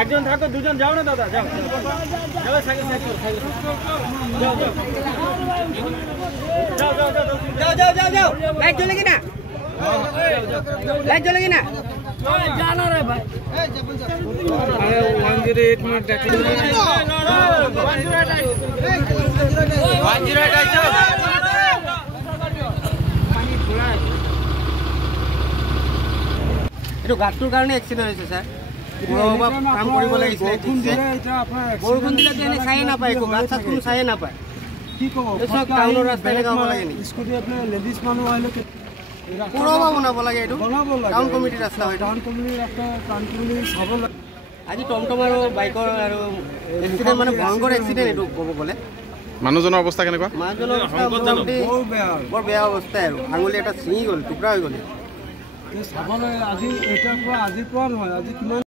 একজন থাকো, দুজন যাও না দাদা, যাও যাও, সাইকেল সাইকেল সাইকেল যাও যাও যাও যাও যাও যাও যাও যাও লাইট জ্বলেগি না, লাইট জ্বলেগি না, জানা রে ভাই। আরে 108 মিনিট দেখি, 108 আইছো। এটো গাড়টোৰ কাৰণে এক্সিডেন্ট হৈছে স্যাৰ। কাম কৰিব লাগিছিলে, বৰষুণ দিলে এনে চায়ে নাপায়, একো গাছ চাছ কোনো চায়ে নাপায়। কি ক'ব টাউনৰ ৰাস্তা এনেকা হ'ব লাগে নেকি? স্কুটি আপোনাৰ লেডিজ মানুহ আহিলে পুৰবা বনাব লাগে, এইটো টাউন কমিটিৰ ৰাস্তা হয়, টাউন কমিটিৰ ৰাস্তা, টাউন কমিটি চাব লাগে। আজি টমটম আৰু বাইকৰ আৰু এক্সিডেন্ট, মানে ভয়ংকৰ এক্সিডেন্ট এইটো ক'ব গ'লে। মানুহজনৰ অৱস্থা কেনেকুৱা? মানুহজনৰ অৱস্থা বৰ বেয়া অৱস্থাই, আৰু আঙুলি এটা ছিঙি গ'ল, টুকুৰা হৈ গ'ল। চাবলৈ আজি এতিয়াৰ পৰা, আজিৰ পৰা নহয়, আজি কিমান